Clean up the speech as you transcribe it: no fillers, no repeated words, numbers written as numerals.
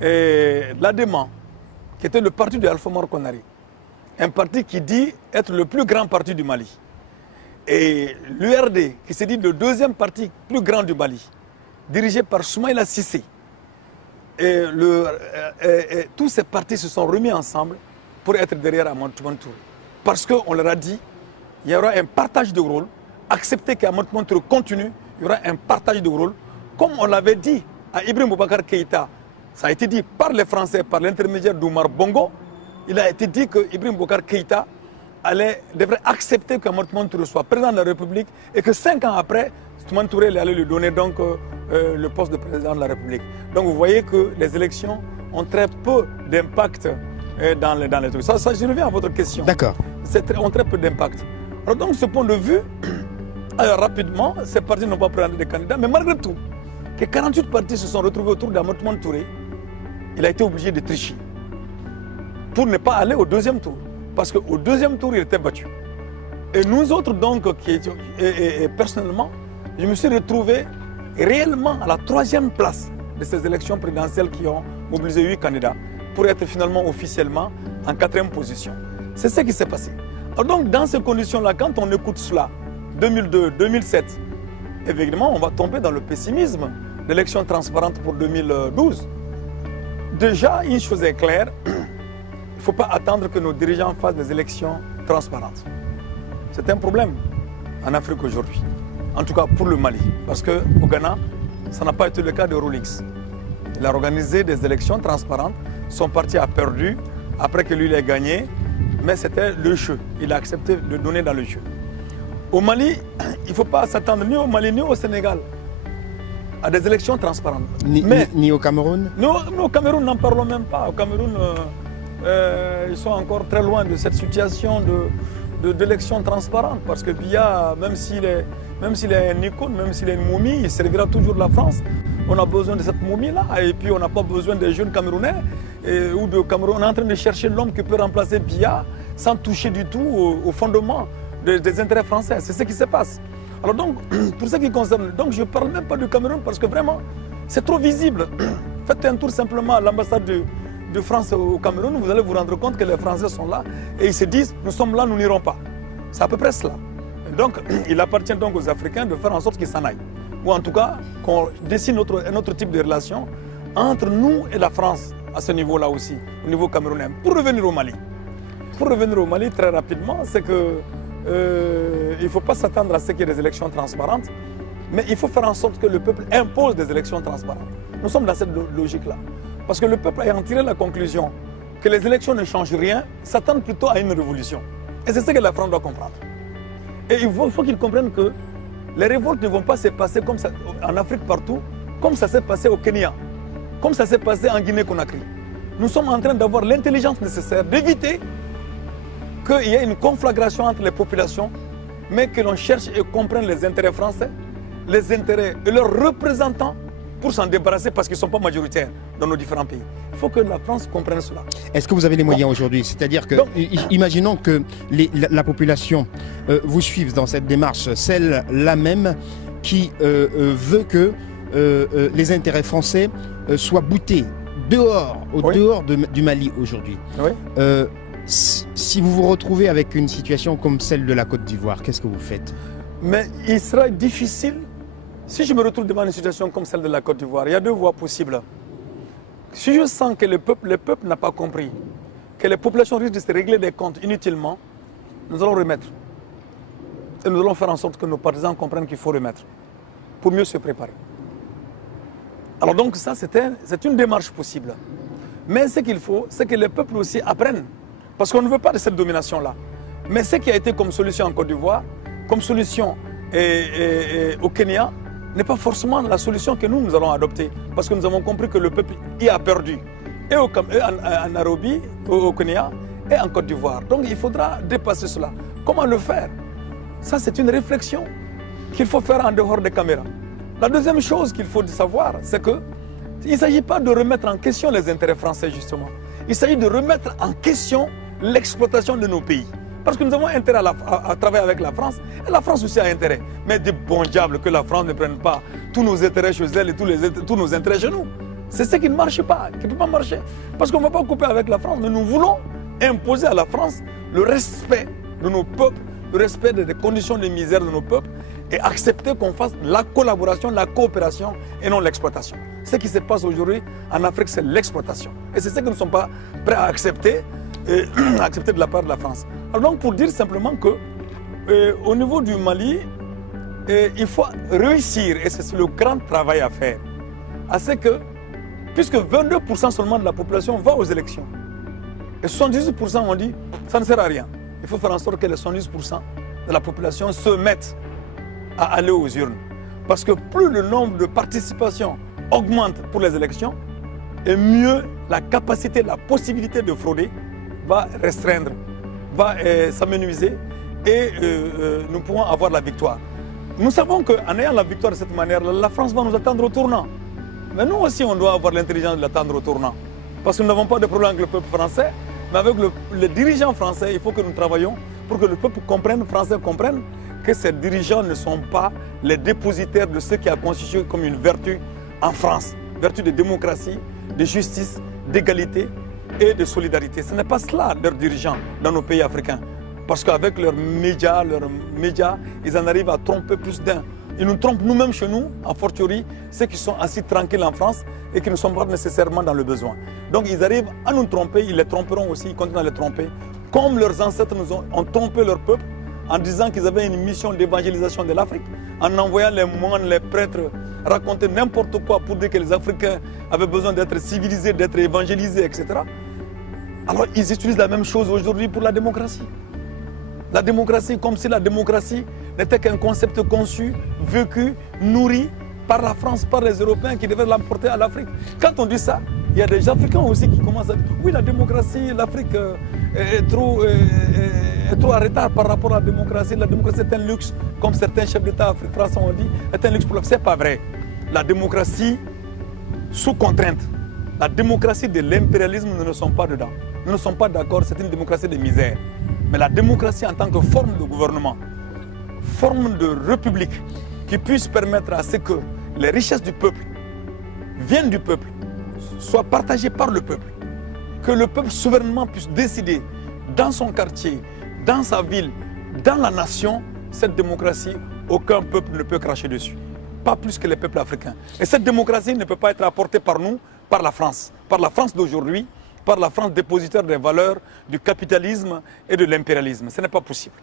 l'ADEMA, qui était le parti de Alpha Omar Konaré, un parti qui dit être le plus grand parti du Mali, et l'URD, qui se dit le deuxième parti plus grand du Mali, dirigé par Soumaïla Cissé, tous ces partis se sont remis ensemble pour être derrière Amadou Touré. Parce qu'on leur a dit, il y aura un partage de rôle, accepter qu'Amadou Touré continue, il y aura un partage de rôle, comme on l'avait dit à Ibrahim Boubacar Keïta. Ça a été dit par les Français, par l'intermédiaire d'Oumar Bongo. Il a été dit que Ibrahim Boubacar Keïta devrait accepter qu'Amadou Touré soit président de la République et que 5 ans après, Toumane Touré allait lui donner donc le poste de président de la République. Donc vous voyez que les élections ont très peu d'impact dans les trucs. Ça, je reviens à votre question. D'accord. Ont très peu d'impact. Alors donc, ce point de vue, rapidement, ces partis n'ont pas présenté des candidats, mais malgré tout, que 48 partis se sont retrouvés autour d'Amadou Touré, il a été obligé de tricher pour ne pas aller au deuxième tour. Parce qu'au deuxième tour, il était battu. Et nous autres, donc, personnellement, je me suis retrouvé réellement à la 3e place de ces élections présidentielles qui ont mobilisé 8 candidats pour être finalement officiellement en 4e position. C'est ce qui s'est passé. Alors donc, dans ces conditions-là, quand on écoute cela, 2002, 2007, évidemment, on va tomber dans le pessimisme. L'élection transparente pour 2012. Déjà, une chose est claire, il ne faut pas attendre que nos dirigeants fassent des élections transparentes. C'est un problème en Afrique aujourd'hui. En tout cas pour le Mali. Parce qu'au Ghana, ça n'a pas été le cas de Rolex. Il a organisé des élections transparentes. Son parti a perdu après que lui il ait gagné. Mais c'était le jeu. Il a accepté de donner dans le jeu. Au Mali, il ne faut pas s'attendre ni au Mali ni au Sénégal à des élections transparentes. Ni au Cameroun? Nous, au Cameroun, n'en parlons même pas. Au Cameroun, ils sont encore très loin de cette situation d'élection transparente. Parce que Biya, même s'il est un icône, même s'il est une momie, il servira toujours la France. On a besoin de cette momie-là. Et puis, on n'a pas besoin des jeunes Camerounais ou de Cameroun. On est en train de chercher l'homme qui peut remplacer Biya sans toucher du tout au fondement des intérêts français. C'est ce qui se passe. Alors donc, pour ce qui concerne, donc je ne parle même pas du Cameroun parce que vraiment, c'est trop visible. Faites un tour simplement à l'ambassade de France au Cameroun, vous allez vous rendre compte que les Français sont là et ils se disent, nous sommes là, nous n'irons pas. C'est à peu près cela. Et donc, il appartient donc aux Africains de faire en sorte qu'ils s'en aillent. Ou en tout cas, qu'on dessine un autre type de relation entre nous et la France, à ce niveau-là aussi, au niveau camerounais. Pour revenir au Mali. Pour revenir au Mali, très rapidement, c'est que il ne faut pas s'attendre à ce qu'il y ait des élections transparentes, mais il faut faire en sorte que le peuple impose des élections transparentes. Nous sommes dans cette logique-là. Parce que le peuple ayant tiré la conclusion que les élections ne changent rien, s'attend plutôt à une révolution. Et c'est ce que la France doit comprendre. Et il faut qu'ils comprennent que les révoltes ne vont pas se passer comme ça en Afrique partout, comme ça s'est passé au Kenya, comme ça s'est passé en Guinée-Conakry. Nous sommes en train d'avoir l'intelligence nécessaire d'éviter qu'il y ait une conflagration entre les populations, mais que l'on cherche et comprenne les intérêts français, les intérêts de leurs représentants pour s'en débarrasser parce qu'ils ne sont pas majoritaires dans nos différents pays. Il faut que la France comprenne cela. Est-ce que vous avez les moyens aujourd'hui? C'est-à-dire que, imaginons que la population vous suive dans cette démarche, celle-là même qui veut que les intérêts français soient boutés dehors, dehors du Mali aujourd'hui. Oui. Si vous vous retrouvez avec une situation comme celle de la Côte d'Ivoire, qu'est-ce que vous faites? Mais il sera difficile, si je me retrouve devant une situation comme celle de la Côte d'Ivoire, il y a deux voies possibles. Si je sens que le peuple n'a pas compris, que les populations risquent de se régler des comptes inutilement, nous allons remettre. Et nous allons faire en sorte que nos partisans comprennent qu'il faut remettre, pour mieux se préparer. Alors donc ça, c'est une démarche possible. Mais ce qu'il faut, c'est que les peuples aussi apprennent. Parce qu'on ne veut pas de cette domination-là. Mais ce qui a été comme solution en Côte d'Ivoire, comme solution au Kenya, n'est pas forcément la solution que nous allons adopter. Parce que nous avons compris que le peuple y a perdu. Et en Nairobi, au Kenya, et en Côte d'Ivoire. Donc il faudra dépasser cela. Comment le faire? Ça, c'est une réflexion qu'il faut faire en dehors des caméras. La deuxième chose qu'il faut savoir, c'est qu'il ne s'agit pas de remettre en question les intérêts français, justement. Il s'agit de remettre en question l'exploitation de nos pays. Parce que nous avons intérêt à travailler avec la France, et la France aussi a intérêt. Mais de bon diable que la France ne prenne pas tous nos intérêts chez elle et tous nos intérêts chez nous. C'est ce qui ne marche pas, qui ne peut pas marcher. Parce qu'on ne va pas couper avec la France, mais nous voulons imposer à la France le respect de nos peuples, le respect des conditions de misère de nos peuples et accepter qu'on fasse la collaboration, la coopération et non l'exploitation. Ce qui se passe aujourd'hui en Afrique, c'est l'exploitation. Et c'est ce que nous ne sommes pas prêts à accepter, accepter de la part de la France. Alors donc pour dire simplement que au niveau du Mali, il faut réussir, et c'est le grand travail à faire, à ce que, puisque 22% seulement de la population va aux élections, et 78% ont dit ça ne sert à rien. Il faut faire en sorte que les 70% de la population se mettent à aller aux urnes. Parce que plus le nombre de participations augmente pour les élections, et mieux la capacité, la possibilité de frauder va restreindre, va s'amenuiser, et nous pourrons avoir la victoire. Nous savons qu'en ayant la victoire de cette manière, la France va nous attendre au tournant. Mais nous aussi, on doit avoir l'intelligence de l'attendre au tournant. Parce que nous n'avons pas de problème avec le peuple français, mais avec les dirigeants français, il faut que nous travaillions pour que le peuple comprenne, français comprenne, que ces dirigeants ne sont pas les dépositaires de ce qui a constitué comme une vertu en France. Vertu de démocratie, de justice, d'égalité et de solidarité. Ce n'est pas cela, leurs dirigeants, dans nos pays africains. Parce qu'avec leurs médias, ils en arrivent à tromper plus d'un. Ils nous trompent nous-mêmes chez nous, a fortiori, ceux qui sont assis tranquilles en France et qui ne sont pas nécessairement dans le besoin. Donc ils arrivent à nous tromper, ils les tromperont aussi, ils continuent à les tromper. Comme leurs ancêtres nous ont trompé leur peuple en disant qu'ils avaient une mission d'évangélisation de l'Afrique, en envoyant les moines, les prêtres raconter n'importe quoi pour dire que les Africains avaient besoin d'être civilisés, d'être évangélisés, etc. Alors ils utilisent la même chose aujourd'hui pour la démocratie. La démocratie, comme si la démocratie n'était qu'un concept conçu, vécu, nourri par la France, par les Européens qui devaient l'emporter à l'Afrique. Quand on dit ça, il y a des Africains aussi qui commencent à dire oui, la démocratie, l'Afrique est trop en retard par rapport à la démocratie. La démocratie est un luxe, comme certains chefs d'État français ont dit, est un luxe pour l'Afrique. Ce n'est pas vrai. La démocratie sous contrainte, la démocratie de l'impérialisme, nous ne sommes pas dedans. Nous ne sommes pas d'accord, c'est une démocratie de misère. Mais la démocratie en tant que forme de gouvernement, forme de république, qui puisse permettre à ce que les richesses du peuple viennent du peuple, soient partagées par le peuple, que le peuple souverainement puisse décider dans son quartier, dans sa ville, dans la nation, cette démocratie, aucun peuple ne peut cracher dessus. Pas plus que les peuples africains. Et cette démocratie ne peut pas être apportée par nous, par la France d'aujourd'hui, par la France dépositaire des valeurs du capitalisme et de l'impérialisme. Ce n'est pas possible.